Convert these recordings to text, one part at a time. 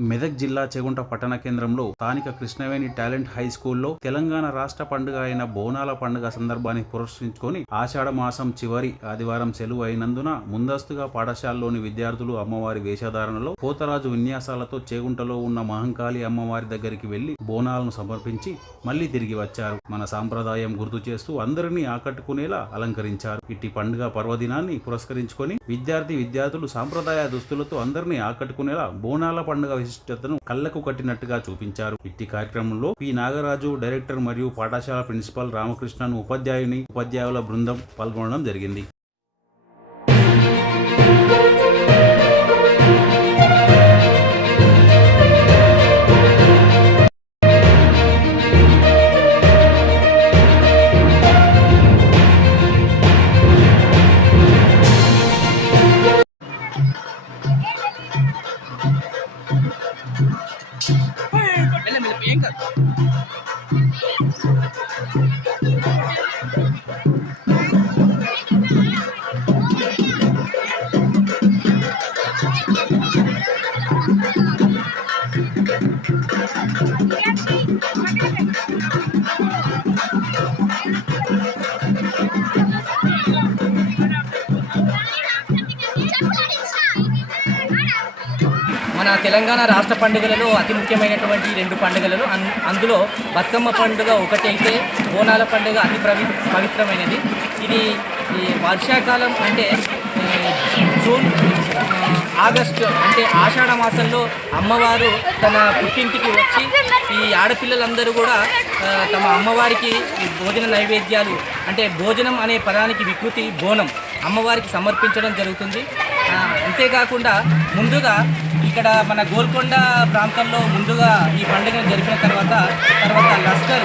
మెదక్ జిల్లా చెగుంట పట్టణ కేంద్రంలో స్థానిక కృష్ణవేణి టాలెంట్ హై స్కూల్లో తెలంగాణ రాష్ట్ర పండుగ అయిన బోనాల పండుగ సందర్భాన్ని పురస్కరించుకొని ఆషాఢ మాసం చివరి ఆదివారం సెలవు అయినందున ముందస్తుగా పాఠశాలలోని విద్యార్థులు అమ్మవారి వేషధారణలో పోతరాజు విన్యాసాలతో చేగుంటలో ఉన్న మహంకాళి అమ్మవారి దగ్గరికి వెళ్ళి బోనాలను సమర్పించి మళ్ళీ తిరిగి వచ్చారు. మన సాంప్రదాయం గుర్తు చేస్తూ అందరినీ ఆకట్టుకునేలా అలంకరించారు. ఇట్టి పండుగ పర్వదినాన్ని పురస్కరించుకొని విద్యార్థి విద్యార్థులు సాంప్రదాయ దుస్తులతో అందరినీ ఆకట్టుకునేలా బోనాల పండుగ విశిష్టతను కళ్ళకు కట్టినట్టుగా చూపించారు. ఇట్టి కార్యక్రమంలో పి. నాగరాజు డైరెక్టర్ మరియు పాఠశాల ప్రిన్సిపాల్ రామకృష్ణన్ ఉపాధ్యాయుని ఉపాధ్యాయుల బృందం పాల్గొనడం జరిగింది. ఏం కాదు మన తెలంగాణ రాష్ట్ర పండుగలలో అతి ముఖ్యమైనటువంటి రెండు పండుగలు అన్- అందులో బతుకమ్మ పండుగ ఒకటి అయితే బోనాల పండుగ అతి ప్రవి పవిత్రమైనది. ఇది ఈ వర్షాకాలం అంటే జూన్ ఆగస్టు అంటే ఆషాఢ మాసంలో అమ్మవారు తన పుట్టింటికి వచ్చి ఈ ఆడపిల్లలందరూ కూడా తమ అమ్మవారికి భోజన నైవేద్యాలు అంటే భోజనం అనే పదానికి వికృతి బోనం అమ్మవారికి సమర్పించడం జరుగుతుంది. అంతేకాకుండా ముందుగా ఇక్కడ మన గోల్కొండ ప్రాంతంలో ముందుగా ఈ పండుగను జరిపిన తర్వాత తర్వాత లస్కర్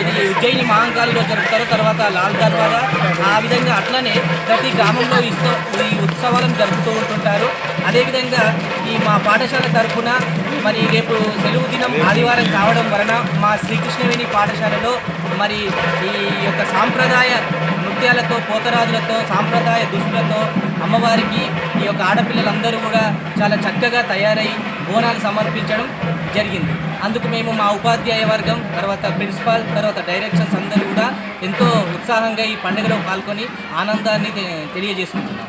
ఇది ఉజ్జయిని మహంకాళిలో జరుపుతారు తర్వాత లాల్ దర్వాజా. ఆ విధంగా అట్లనే ప్రతి గ్రామంలో ఇస్తూ ఈ ఉత్సవాలను జరుపుతూ ఉంటుంటారు. అదేవిధంగా ఈ మా పాఠశాల తరఫున మరి రేపు సెలవు దినం ఆదివారం కావడం వలన మా శ్రీకృష్ణవేణి పాఠశాలలో మరి ఈ యొక్క సాంప్రదాయ నృత్యాలతో పోతరాజులతో సాంప్రదాయ దుస్తులతో అమ్మవారికి ఈ యొక్క ఆడపిల్లలందరూ కూడా చాలా చక్కగా తయారై బోనాలు సమర్పించడం జరిగింది. అందుకు మేము మా ఉపాధ్యాయ వర్గం తర్వాత ప్రిన్సిపాల్ తర్వాత డైరెక్షన్స్ అందరూ కూడా ఎంతో ఉత్సాహంగా ఈ పండుగలో పాల్గొని ఆనందాన్ని తె- తెలియజేసుకుంటున్నాం.